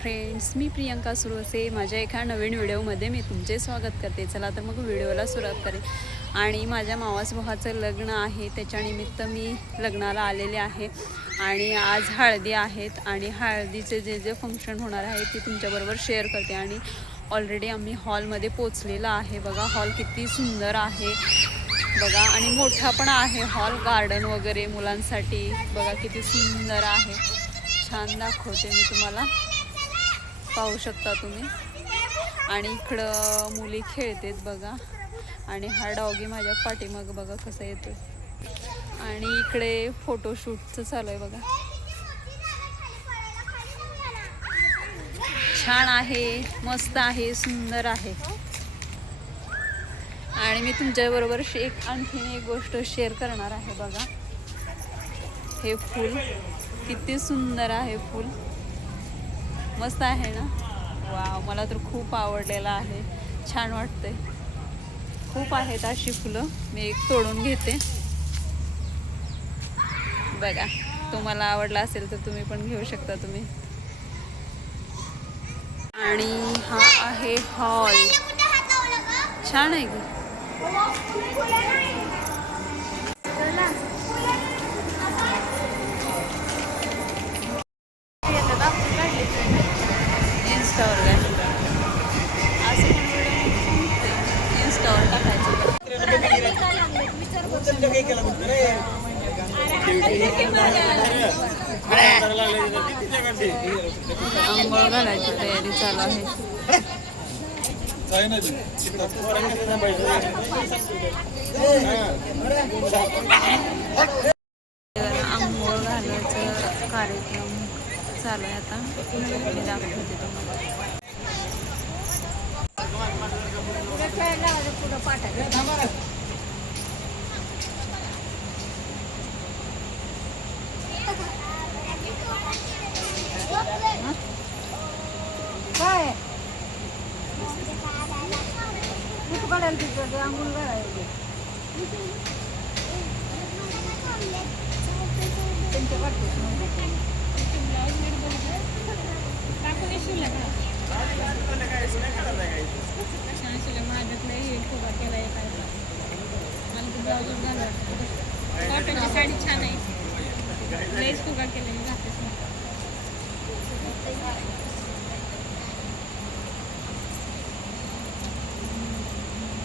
Friends मी प्रियंका सुरवसे माझ्या एका नवीन व्हिडिओमध्ये मी तुमचे स्वागत करते. चला तर मग व्हिडिओला सुरुवात करेन. आणि माझ्या मावास भावाचं लग्न आहे. त्याच्यानिमित्त मी लग्नाला आलेले आहे. आणि आज हळदी आहेत. आणि हळदीचे जे जे फंक्शन होणार आहे ते तुमच्याबरोबर शेअर करते. आणि ऑलरेडी आम्ही हॉलमध्ये पोचलेला आहे. बघा हॉल किती सुंदर आहे. बघा आणि मोठा पण आहे हॉल गार्डन वगैरे मुलांसाठी. बघा किती सुंदर आहे. छान दाखवते मी तुम्हाला. पाहू शकता तुम्ही. आणि इकडं मुली खेळतेत बघा. आणि हा डॉगी माझ्या पाठीमाग बघा कसा येतोय. आणि इकडे फोटोशूटचं चालू आहे बघा. छान आहे मस्त आहे सुंदर आहे. आणि मी तुमच्याबरोबर एक आणखीन एक गोष्ट शेअर करणार आहे बघा. हे फूल किती सुंदर आहे फूल. मस्त आहे ना? वा मला तर खूप आवडलेला आहे. छान वाटते खूप आहेत अशी फुलं. मी एक तोडून घेते. बघा तुम्हाला आवडला असेल तर तुम्ही पण घेऊ शकता तुम्ही. आणि हा आहे हॉल. छान आहे की आंघोळ घालायची तयारी चालू आहे. आंघोळ घालायचं कार्यक्रम चालू आहे आता. मी दाखवते तुम्हाला. कुठं काढायला तिथं अंघोळ घालायला त्यांच्या साडी छान आहे लेस फुगा केलेली जातेच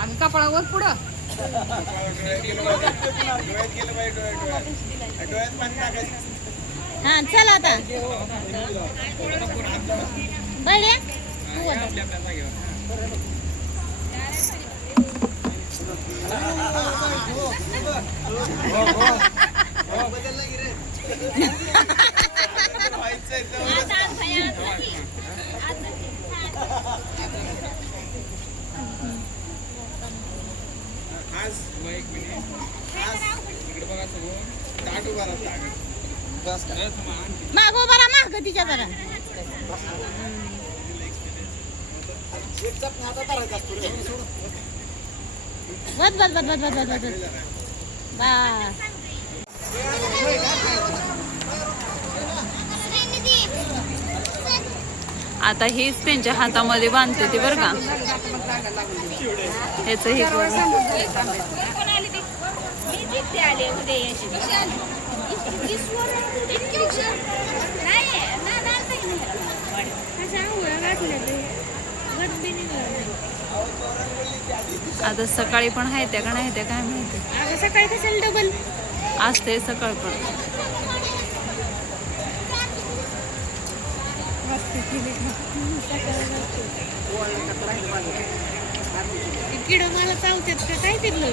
आम्ही कपाळावर पुढं. हा चल आता. बळ्या तू मागो बरा माग तिच्या जरा. बस बस बस बस बस बस बस आता हीच त्यांच्या हातामध्ये बांधते ती बर का. ह्याच हे आता सकाळी पण आहे त्या का नाही त्या काय माहिती. सकाळी कशाला डबल असते सकाळ पण. किड मला चावतात का? काय तिथलं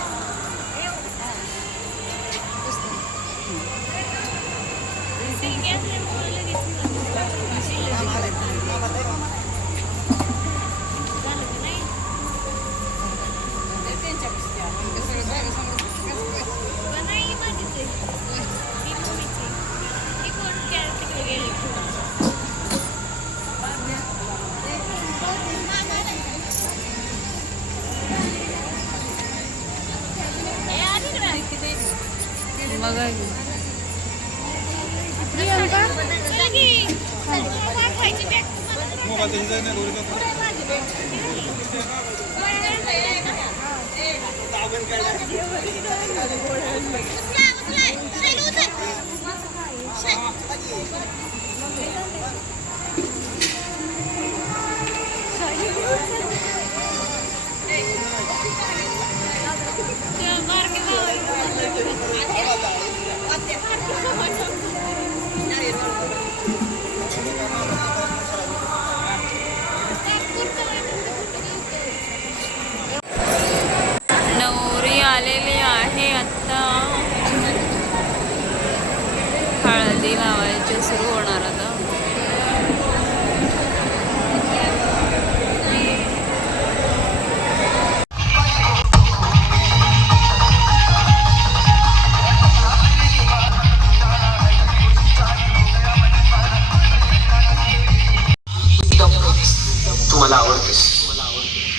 ते सगळं जागेसमोर कसं काय? मग मोबाईल त्याची जाईल नाही दोरीचा नवरी आलेली आहे आत्ता हळदी लावायची सुरू होणार आता तू मला आवडतेस.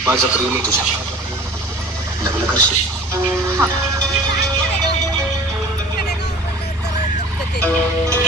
माझं प्रेम आहे तुझ्या लग्न करशील? Thank you.